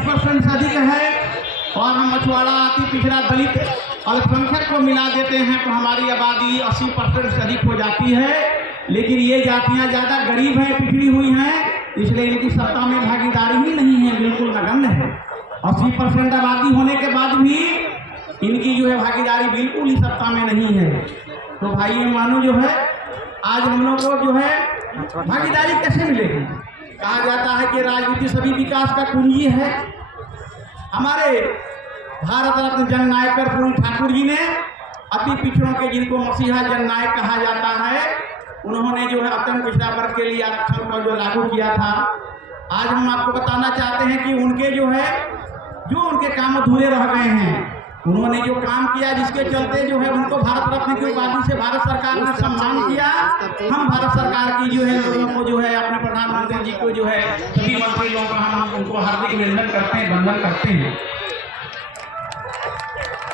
80% से अधिक है और हम मछुआरा, अति पिछड़ा, दलित, अल्पसंख्यक को मिला देते हैं तो हमारी आबादी 80% से अधिक हो जाती है। लेकिन ये जातियां ज़्यादा गरीब हैं, पिछड़ी हुई हैं, इसलिए इनकी सत्ता में भागीदारी ही नहीं है, बिल्कुल नगण्य है। 80% आबादी होने के बाद भी इनकी जो है भागीदारी बिल्कुल ही सत्ता में नहीं है। तो भाई मानो जो है आज हम लोग को जो है भागीदारी कैसे मिलेगी? कहा जाता है कि राजनीति सभी विकास का कुंजी है। हमारे भारत रत्न जननायक कर्पूरी ठाकुर जी ने अति पिछड़ों के, जिनको मसीहा जननायक कहा जाता है, उन्होंने जो है अत्यंत पिछड़ा वर्ग के लिए आरक्षण को जो लागू किया था। आज हम आपको बताना चाहते हैं कि उनके जो है जो उनके काम अधूरे रह गए हैं, उन्होंने जो काम किया जिसके चलते जो है उनको भारत रत्न की उपाधि से भारत सरकार ने सम्मान किया। हम भारत सरकार की जो है लोगों को जो है अपने प्रधानमंत्री जी को जो है सभी मंत्री लोगों का हम उनको हार्दिक अभिनंदन करते हैं, वंदन करते हैं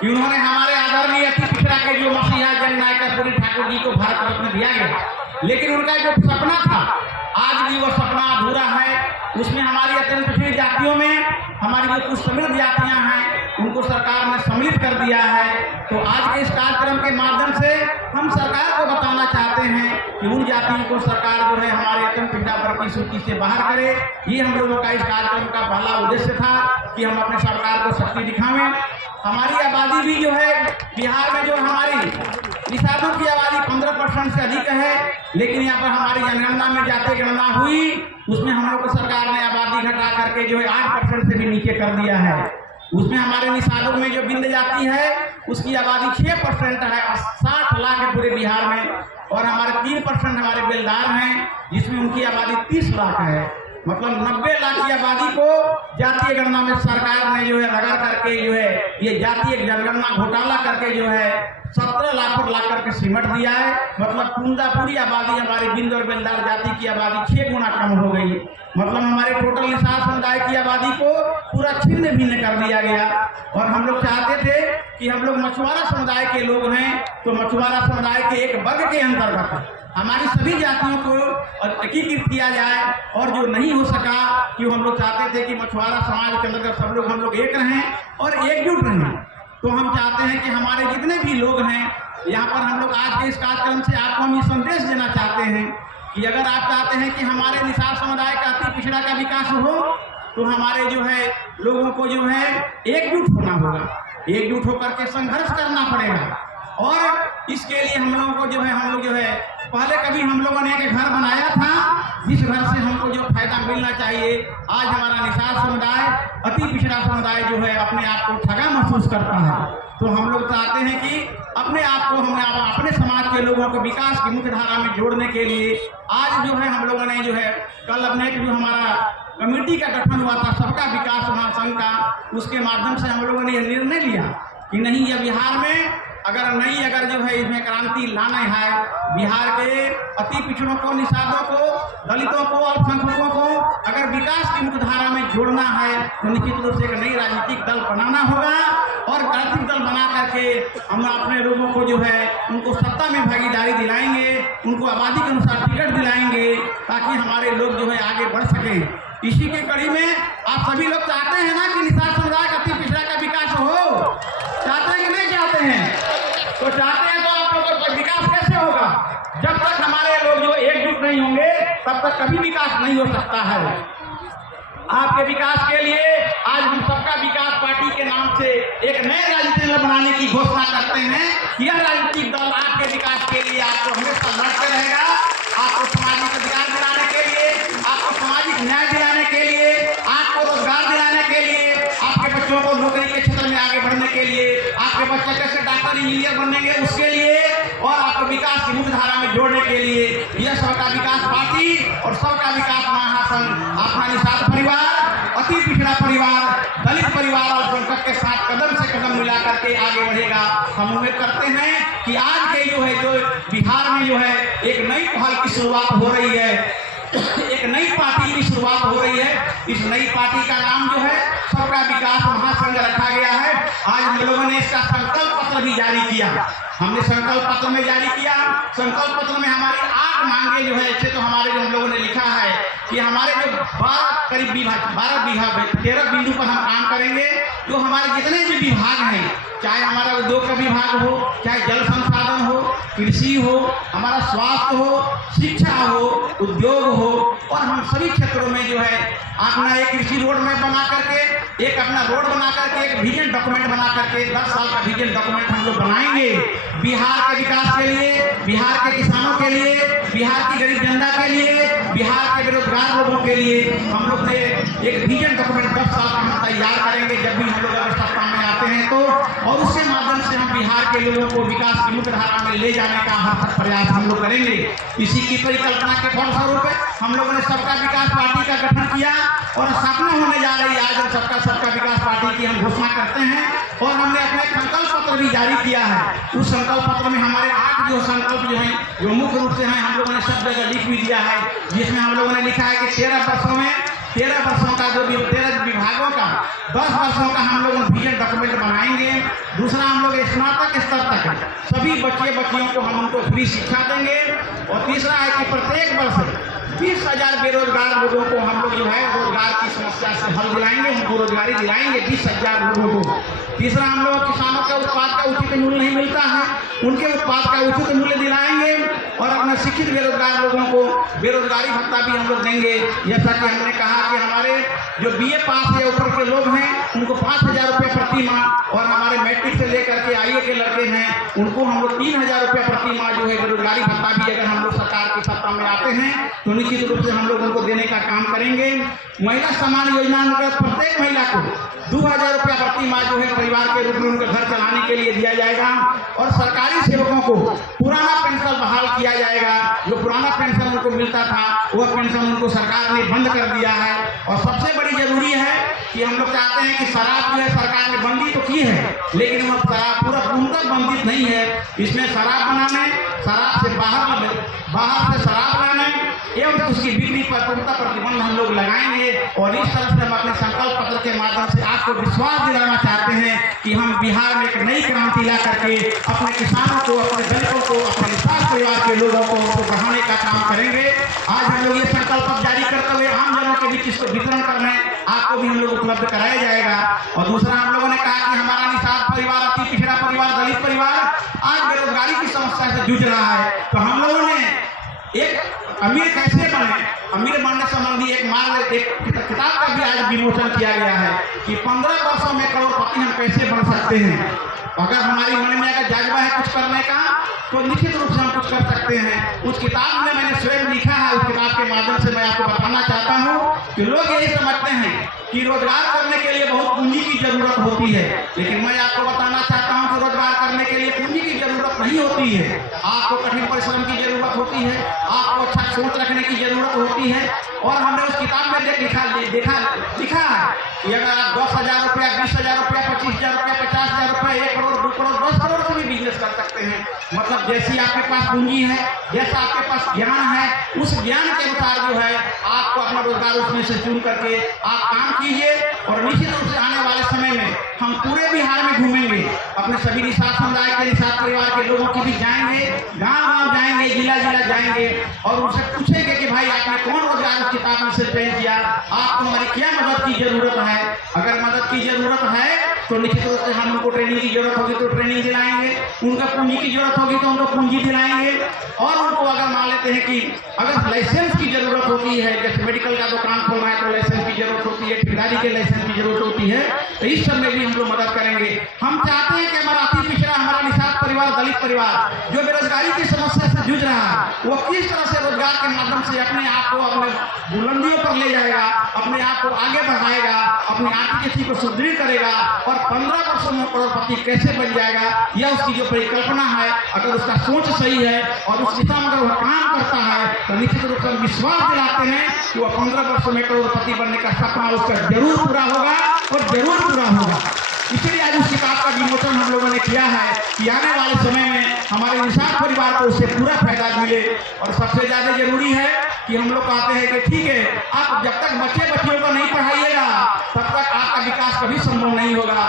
कि उन्होंने हमारे आदरणीय अति पिछड़ा के जो मसीहा जननायक कर्पूरी ठाकुर जी को भारत रत्न दिया गया। लेकिन उनका जो सपना था आज भी वो सपना अधूरा है। उसमें हमारी अत्यंत पिछड़ी जातियों में हमारी जो कुछ समृद्ध जातियां हैं उनको सरकार ने सम्मिलित कर दिया है। तो आज के इस कार्यक्रम के माध्यम से हम सरकार को बताना चाहते हैं कि उन जातियों को सरकार जो है हमारे अत्यंत पिछड़ा वर्ग की सूची से बाहर करे। ये हम लोगों का इस कार्यक्रम का पहला उद्देश्य था कि हम अपने सरकार को शक्ति दिखावें। हमारी आबादी भी जो है बिहार में जो हमारी निषादों की आबादी 15% से अधिक है, लेकिन यहाँ पर हमारी जनगणना में जाति गणना हुई, उसमें हम लोग को सरकार ने आबादी घटा करके जो है 8% से भी नीचे कर दिया है। उसमें हमारे निषादों में जो बिंद जाति है उसकी आबादी 6% है, 60 लाख है पूरे बिहार में। और हमारे 3% हमारे बेलदार हैं जिसमें उनकी आबादी 30 लाख है। मतलब 90 लाख की आबादी को जातीय गणना में सरकार ने जो है रगड़ करके जो है ये जातीय जनगणना घोटाला करके जो है 17 लाख पर ला करके सिमट दिया है। मतलब पूरी आबादी हमारी बिंद और बेलदार जाति की आबादी 6 गुना कम हो गई। मतलब हमारे टोटल निषाद समुदाय की आबादी को पूरा छिन्न भिन्न कर दिया गया। और हम लोग चाहते थे कि हम लोग मछुआरा समुदाय के लोग हैं तो मछुआरा समुदाय के एक वर्ग के अंतर्गत हमारी सभी जातियों को एकीकृत किया जाए। और जो नहीं हो सका कि हम लोग चाहते थे कि मछुआरा समाज के अंदर सब लोग हम लोग एक रहें और एकजुट रहें। तो हम चाहते हैं कि हमारे जितने भी लोग हैं यहाँ पर हम लोग आज के इस कार्यक्रम से आपको हम ये संदेश देना चाहते हैं कि अगर आप चाहते हैं कि हमारे निषाद समुदाय का अति पिछड़ा का विकास हो तो हमारे जो है लोगों को जो है एकजुट होना होगा, एकजुट होकर के संघर्ष करना पड़ेगा। और इसके लिए हम लोगों को जो है हम लोग जो है पहले कभी हम लोगों ने एक घर बनाया था जिस घर से हमको जो फायदा मिलना चाहिए। आज हमारा निषाद समुदाय, अति पिछड़ा समुदाय जो है अपने आप को ठगा महसूस करता है। तो हम लोग चाहते हैं कि अपने आप को हमने अपने समाज के लोगों को विकास की मुख्य धारा में जोड़ने के लिए आज जो है हम लोगों ने जो है कल अपने जो हमारा कमेटी का गठन हुआ था सबका विकास महासंघ का, उसके माध्यम से हम लोगों ने यह निर्णय लिया कि नहीं, यह बिहार में अगर जो है इसमें क्रांति लाना है, बिहार के अति पिछड़ों को, निषादों को, दलितों को, अल्पसंख्यकों को अगर विकास की मुख्य धारा में जोड़ना है तो निश्चित रूप से एक नई राजनीतिक दल बनाना होगा। और राजनीतिक दल बना करके हम अपने लोगों को जो है उनको सत्ता में भागीदारी दिलाएंगे, उनको आबादी के अनुसार टिकट दिलाएंगे ताकि हमारे लोग जो है आगे बढ़ सकें। इसी के कड़ी में आप सभी लोग चाहते हैं ना कि निषाद समुदाय का अति पिछड़ा का विकास हो, चाहते हैं कि नहीं चाहते हैं? तो चाहते हैं तो आप लोगों का विकास कैसे होगा? जब तक हमारे लोग जो एकजुट नहीं होंगे तब तक कभी विकास नहीं हो सकता है। आपके विकास के लिए आज हम सबका विकास पार्टी के नाम से एक नए राजनीतिक दल बनाने की घोषणा करते हैं। यह राजनीतिक दल आपके विकास के लिए आपको हमेशा लड़ते रहेगा, आपको सामाजिक अधिकार दिलाने के लिए, आपको सामाजिक न्याय दिलाने के लिए, आपको रोजगार दिलाने के लिए, आपके बच्चों को नौकरी के क्षेत्र में आगे बढ़ने के लिए, आपके बच्चे कैसे डॉक्टर इंजीनियर बनेंगे उसके लिए, और आपको विकास की मुख्य धारा में जोड़ने के लिए यह सबका विकास पार्टी और सबका विकास महासंघ अपना निषाद परिवार, अति पिछड़ा परिवार, दलित परिवार और संकट के साथ कदम से कदम मिला करके आगे बढ़ेगा। हम उम्मीद करते हैं कि आज के जो बिहार में जो है एक नई पहल की शुरुआत हो रही है, एक नई पार्टी की शुरुआत हो रही है। इस नई पार्टी का नाम जो है सबका विकास महासंघ रखा गया है। आज हम लोगों ने इसका संकल्प पत्र भी जारी किया। हमने संकल्प पत्र में जारी किया। संकल्प पत्र में हमारी 8 मांगे जो है ऐसे तो हमारे जो हम लोगों ने लिखा है कि हमारे जो 12 बीघा 13 बिंदु पर हम काम करेंगे। जो हमारे जितने भी विभाग हैं, चाहे हमारा उद्योग का विभाग हो, चाहे जल संसाधन हो, कृषि हो, हमारा स्वास्थ्य हो, शिक्षा हो, उद्योग हो, और हम सभी क्षेत्रों में जो है अपना एक कृषि रोड मैप बना करके, एक अपना रोड बना करके, एक विजन डॉक्यूमेंट बना करके 10 साल का विजन डॉक्यूमेंट हम लोग बनाएंगे बिहार के विकास के लिए, बिहार के किसानों के लिए, बिहार की गरीब जनता के लिए, बिहार के बेरोजगार लोगों के लिए। हम लोग ने एक विजन डॉक्यूमेंट 10 साल का हम तैयार करेंगे जब भी हम लोग अगर सत्ता में आते हैं तो, और उसके माध्यम से हम बिहार के लोगों को विकास की मुख्य धारा में ले जाने का हर प्रयास हम लोग करेंगे। इसी की परिकल्पना के फलस्वरूप हम लोगों ने सबका विकास पार्टी का गठन किया और स्थापना होने जा रही है। आज हम सबका विकास पार्टी की हम घोषणा करते हैं और हमने अपना संकल्प पत्र भी जारी किया है। उस संकल्प पत्र में हमारे 8 जो संकल्प जो हैं, जो मुख्य रूप से हैं, हम लोगों ने सब जगह लिख भी दिया है, जिसमें हम लोगों ने लिखा है कि 13 वर्षों का जो 13 विभागों का 10 वर्षों का हम लोग विजन डॉक्यूमेंट बनाएंगे। दूसरा, हम लोग स्नातक स्तर तक सभी बच्चियों को हम उनको फ्री शिक्षा देंगे। और तीसरा है कि प्रत्येक वर्ष 20,000 बेरोजगार लोगों को हम लोग जो है रोजगार की समस्या से हल दिलाएंगे, उनको रोजगारी दिलाएंगे 20,000 लोगों को। तीसरा, हम लोग किसानों के उत्पाद का उचित मूल्य नहीं मिलता है, उनके उत्पाद का उचित मूल्य दिलाएंगे और अपना शिक्षित बेरोजगार लोगों को बेरोजगारी भत्ता भी हम लोग देंगे। जैसा कि हमने कहा कि हमारे जो BA पास या ऊपर के लोग हैं उनको 5,000 रुपये प्रति माह, और हमारे मैट्रिक से लेकर के IE के लड़के हैं उनको हम लोग 3,000 रुपये प्रति माह जो है बेरोजगारी भत्ता भी अगर हम लोग सरकार की सत्ता में आते हैं तो निश्चित रूप से हम लोग उनको देने का काम करेंगे। महिला सम्मान योजना अंतर्गत प्रत्येक महिला को 2,000 रुपया प्रति माह जो है परिवार के रूप में उनका घर चलाने के लिए दिया जाएगा। और सरकारी सेवकों को पुराना पेंशन बहाल किया जाएगा। जो पुराना पेंशन उनको मिलता था वह पेंशन उनको सरकार ने बंद कर दिया है। और सबसे बड़ी जरूरी है कि हम लोग चाहते हैं कि शराब जो है सरकार ने बंदी तो की है, लेकिन वह शराब पूर्णतः बंदित नहीं है। इसमें शराब बनाने, शराब से बाहर से शराब लाने एवं उसकी बिक्री पर पूर्णतः प्रतिबंध हम लोग लगाएंगे। और इस तरह से हम अपने संकल्प पत्र के माध्यम से आपको विश्वास दिलाना चाहते हैं कि हम बिहार में एक नई क्रांति ला करके अपने किसानों को, अपने दलितों को, अपने विकास परिवार के लोगों को बढ़ाने का काम करेंगे। आज हम लोग ये संकल्प जारी करते हुए आम जनों के बीच इसको वितरण करने आपको भी हम लोग उपलब्ध कराया जाएगा। और दूसरा, हम लोगों ने कहा कि हमारा निषाद परिवार, अति पिछड़ा परिवार, दलित परिवार आज बेरोजगारी की समस्या से जूझ रहा है। तो हम लोगों ने एक अमीर कैसे बने, अमीर बनने संबंधी एक किताब का भी आज विमोचन किया गया है कि 15 वर्षों में करोड़पति हम कैसे बन सकते हैं। अगर हमारी मन में अगर जज्बा है कुछ करने का तो निश्चित रूप से हम कुछ कर सकते हैं। उस किताब में मैंने स्वयं लिखा है, उस किताब के माध्यम से मैं आपको बताना चाहता हूँ कि लोग यही समझते हैं कि रोजगार करने के लिए बहुत पूंजी की जरूरत होती है, लेकिन मैं आपको बताना चाहता हूँ कि रोजगार करने के लिए पूंजी की जरूरत नहीं होती है। आपको कठिन परिश्रम की जरूरत होती है, आपको अच्छा सोच रखने की जरूरत होती है। और हमने उस किताब में लिखा है कि अगर आप 10,000 रुपया, 20,000 रुपया, 25,000 रुपया, 50,000 रुपया, 1 करोड़, 2 करोड़, 10 करोड़ से भी बिजनेस कर सकते हैं। मतलब जैसी आपके पास पूंजी है, जैसा आपके पास ज्ञान है, उस ज्ञान के अनुसार जो है आपको अपना रोजगार उसमें से चुन करके आप काम कीजिए। और निश्चित रूप से आने वाले समय में हम पूरे बिहार में घूमेंगे, अपने सभी निषाद समुदाय के, निषाद परिवार के लोगों की भी जाएंगे, गांव जाएंगे, जिला जाएंगे और उनसे पूछेंगे कि भाई आपने कौन रोजगार उस किताब में से चयन किया, आपको हमारी क्या मदद की जरूरत है। अगर मदद की जरूरत है तो निश्चित रूप से हम उनको ट्रेनिंग की जरूरत होगी तो ट्रेनिंग दिलाएंगे, उनका पूंजी की जरूरत होगी तो उनको पूंजी दिलाएंगे। और उनको अगर मान लेते हैं कि अगर लाइसेंस की जरूरत होती है, जैसे मेडिकल का दुकान खोलना है तो लाइसेंस की जरूरत होती है, ठेकेदारी के लाइसेंस की जरूरत होती है, तो इस सब में भी हम लोग मदद करेंगे। हम चाहते हैं कि हमारा अति पिछड़ा, हमारा निषाद परिवार, दलित परिवार जो बेरोजगारी की समस्या से जूझ रहा है वो किस तरह से रोजगार के माध्यम से अपने आप को अपने बुलंदियों पर ले जाएगा, अपने आप को आगे बढ़ाएगा, अपनी आर्थिक स्थिति को सुदृढ़ करेगा और 15 वर्षों में करोड़पति कैसे बन जाएगा, यह उसकी जो परिकल्पना है, अगर उसका सोच सही है और उस दिशा में अगर वह काम करता है तो निश्चित रूप से विश्वास दिलाते हैं कि वह 15 वर्षों में करोड़पति बनने का सपना उसका जरूर पूरा होगा और जरूर पूरा होगा। इसलिए आज उस किताब का विमोचन हम लोगों ने किया है कि आने वाले समय में हमारे निषाद परिवार को उससे पूरा फायदा मिले। और सबसे ज्यादा जरूरी है कि हम लोग कहते हैं कि ठीक है, आप जब तक बच्चियों को नहीं पढ़ाइएगा तब तक आपका विकास कभी संभव नहीं होगा।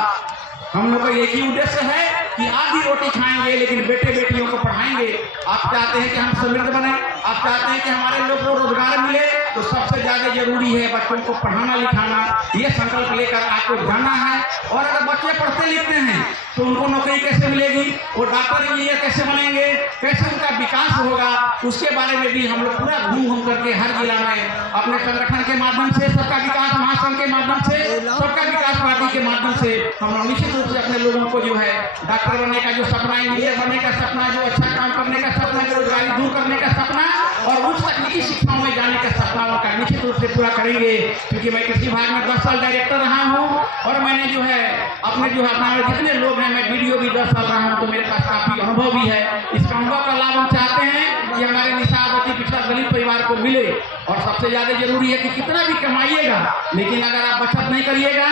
हम लोग का एक ही उद्देश्य है कि आधी रोटी खाएंगे लेकिन बेटे बेटियों को पढ़ाएंगे। आप चाहते हैं कि हम समृद्ध बने, आप चाहते हैं कि हमारे लोग को रोजगार मिले, तो सबसे ज्यादा जरूरी है बच्चों को पढ़ाना लिखाना। ये संकल्प लेकर आपको जाना है। और अगर बच्चे पढ़ते लिखते हैं तो उनको नौकरी कैसे मिलेगी, वो डॉक्टर इंजीनियर कैसे बनेंगे, कैसे उनका विकास होगा, उसके बारे में भी हम लोग पूरा घूम घूम करके हर जिला में अपने संगठन के माध्यम से, सबका विकास महासंघ के माध्यम से, सबका विकास पार्टी के माध्यम से हम लोग निश्चित रूप से अपने लोगों को जो है डॉक्टर बनने का जो सपना, इंजीनियर बनने का सपना, जो अच्छा काम करने का सपना, बेरोजगारी दूर करने का सपना और उच्च तकनीकी शिक्षाओं में जाने का सपना उनका निश्चित रूप से पूरा करेंगे। क्योंकि मैं कृषि विभाग में 10 साल डायरेक्टर रहा हूँ और मैंने जो है अपने जितने लोग हैं, मैं वीडियो भी 10 साल रहा हूँ, तो मेरे पास काफी अनुभव भी है। इस अनुभव का लाभ हम चाहते हैं कि हमारे निषाद अति पिछड़ा दलित परिवार को मिले। और सबसे ज्यादा जरूरी है कि कितना भी कमाइएगा लेकिन अगर आप बचत नहीं करिएगा,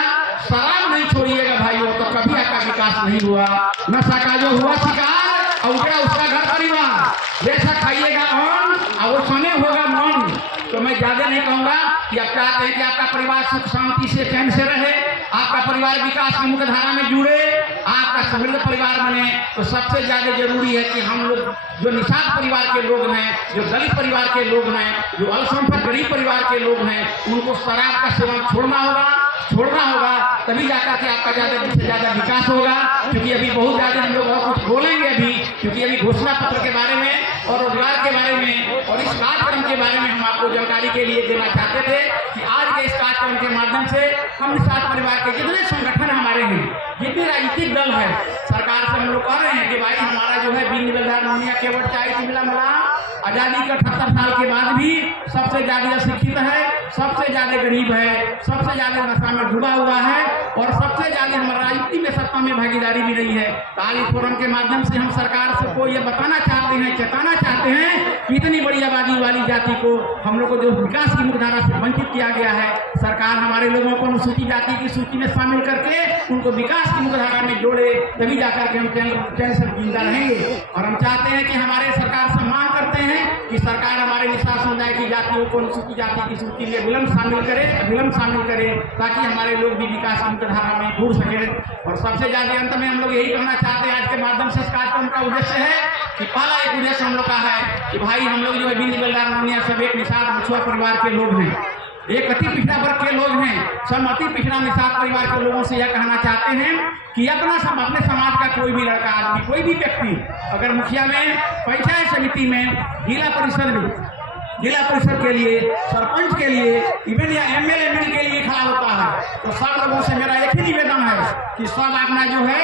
शराब नहीं छोड़िएगा भाइयों, तो कभी आपका विकास नहीं हुआ। नशा का जो हुआ शिकार और उजड़ा उसका घर परिवार, जैसा खाइएगा अन्न और वो सने होगा मन। तो मैं ज्यादा नहीं कहूंगा कि आप चाहते हैं कि आपका परिवार सुख शांति से चैन से रहे, आपका परिवार विकास की मुख्य धारा में जुड़े, आपका समृद्ध परिवार बने, तो सबसे ज्यादा जरूरी है कि हम लोग जो निषाद परिवार के लोग हैं, जो दलित परिवार के लोग हैं, जो अल्पसंख्यक गरीब परिवार के लोग हैं, उनको शराब का सेवन छोड़ना होगा, तभी जाकर के आपका ज्यादा विकास होगा। क्योंकि अभी बहुत ज्यादा हम लोग और कुछ बोलेंगे अभी, क्योंकि अभी घोषणा पत्र के बारे में और रोजगार के बारे में और इस कार्यक्रम के बारे में हम आपको जानकारी के लिए देना चाहते थे कि आज के इस कार्यक्रम के माध्यम से हम निषाद परिवार के जितने संगठन हमारे हैं, जितने राजनीतिक दल है, सरकार से हम लोग कह रहे हैं कि भाई हमारा जो है बीन निबलदार नोनिया केवट चाय मिला मिला आजादी के 78 साल के बाद भी सबसे ज्यादा अशिक्षित है, सबसे ज्यादा गरीब है, सबसे ज्यादा नशा में डूबा हुआ है और सबसे ज्यादा हमारा राजनीति में सत्ता में भागीदारी भी नहीं है। आज इस फोरम के माध्यम से हम सरकार से को ये बताना चाहते हैं, चेताना चाहते हैं कि इतनी बड़ी आबादी वाली जाति को हम लोग को जो विकास की मुख्यधारा से वंचित किया गया है, सरकार हमारे लोगों को अनुसूचित जाति की सूची में शामिल करके उनको विकास की मुख्यधारा में जोड़े, तभी जाकर के हम चैन से जिंदा रहेंगे। और हम चाहते हैं कि हमारे सरकार से मांग करते हैं कि सरकार हमारे निषाद समुदाय की जातियों को अनुसूचित जाति की सूची में विलंब शामिल करे ताकि हमारे लोग भी विकास की मुख्यधारा में जुड़ सके। और सबसे ज्यादा अंत में हम लोग यही कहना चाहते हैं आज के माध्यम से इस कार्यक्रम का उद्देश्य है कि पहला एक उद्देश्य हम लोग का है कि भाई हम लोग जो है बीन निबलदार नोनिया सब एक निषाद मछुआ परिवार के लोग हैं, एक अति पिछड़ा वर्ग के लोग हैं, सब अति पिछड़ा निषाद परिवार के लोगों से यह कहना चाहते हैं कि अपने समाज का कोई भी लड़का आदमी, कोई भी व्यक्ति अगर मुखिया में, पंचायत समिति में, जिला परिषद के लिए, सरपंच के लिए, इवन या एमएलए के लिए खड़ा होता है, तो सब लोगों से मेरा एक ही निवेदन है कि सब अपना जो है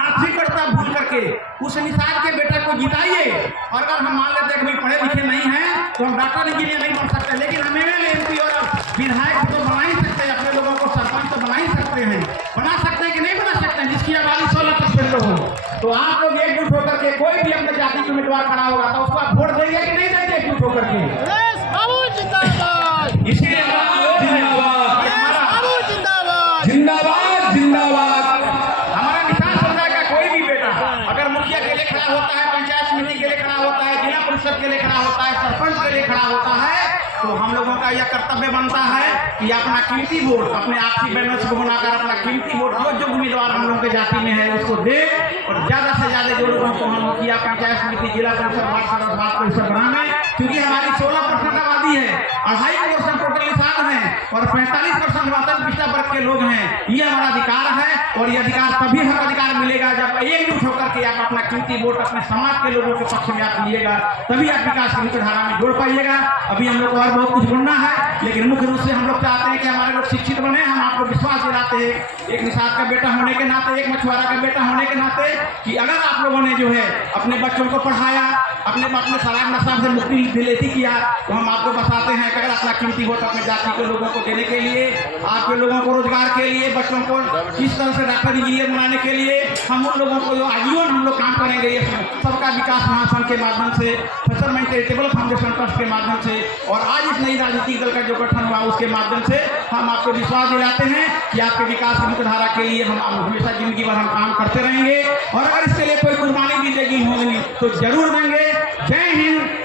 आर्थिकता भूल करके उस निषाद के बेटे को जिताइए। और अगर हम मान लेते हैं कि पढ़े लिखे नहीं हैं तो हम डॉक्टर इंजीनियर नहीं बन सकते, लेकिन हम एमएलए, एमपी और विधायक तो बना ही सकते हैं, अपने लोगों को सरपंच तो बना ही सकते हैं। बना सकते हैं कि नहीं बना सकते हैं, जिसकी आबादी 16% हो। तो आप लोग एकजुट होकर के कोई भी अपने जाति के उम्मीदवार खड़ा होगा तो उसको आप वोट देंगे कि नहीं देंगे एकजुट होकर के? इसीलिए जिंदाबाद हमारा निषाद समुदाय का कोई भी बेटा अगर मुखिया के लिए खड़ा होता है, पंचायत समिति के लिए खड़ा होता है, जिला परिषद के लिए खड़ा होता है, सरपंच के लिए खड़ा होता है, तो हम लोगों का यह कर्तव्य बनता है कि अपना कीमती वोट, अपने आपसी बैलेंस को बनाकर अपना कीमती वोट जो उम्मीदवार हम लोगों के जाति में है उसको दे और ज्यादा से ज्यादा जो लोगों को हम मुखिया, पंचायत समिति, जिला परिषद, वार्ड परिषद बनाने। क्योंकि हमारी 16% आबादी है, 2.5% टोटल निषाद है और 45% वास्तविक पिछड़ा वर्ग के लोग हैं। ये हमारा अधिकार है और ये अधिकार तभी हक अधिकार मिलेगा जब एकजुट होकर के आप अपना कीमती वोट अपने समाज के लोगों के पक्ष में आप लिएगा, तभी आप विकास की मुख्यधारा में जोड़ पाइएगा। अभी हम लोग और बहुत कुछ बोलना है, लेकिन मुख्य रूप से हम लोग चाहते हैं कि हमारे लोग शिक्षित बने। हम आपको विश्वास दिलाते हैं एक निषाद का बेटा होने के नाते, एक मछुआरा का बेटा होने के नाते, कि अगर आप लोगों ने जो है अपने बच्चों को पढ़ाया, अपने शराब नशा से मुक्ति दिलेती किया, तो हम आपको बताते हैं कि अगर अपना कीमती वोट अपने जाति के लोगों को देने के लिए, आपके लोगों को रोजगार के लिए, बच्चों को किस तरह से डॉक्टर इंजीनियर बनाने के लिए हम उन लोगों को जो आजीवन हम लोग काम करेंगे, ये सबका विकास महासंघ के माध्यम से, फिशरमैन चैरिटेबल फाउंडेशन ट्रस्ट के माध्यम से और आज इस नई राजनीतिक दल का जो गठन हुआ उसके माध्यम से हम आपको विश्वास दिलाते हैं कि आपके विकास की मुख्यधारा के लिए हम हमेशा जिंदगी भर हम काम करते रहेंगे और अगर इसके लिए कोई कुर्बानी भी देगी होगी तो जरूर देंगे। जय हिंद।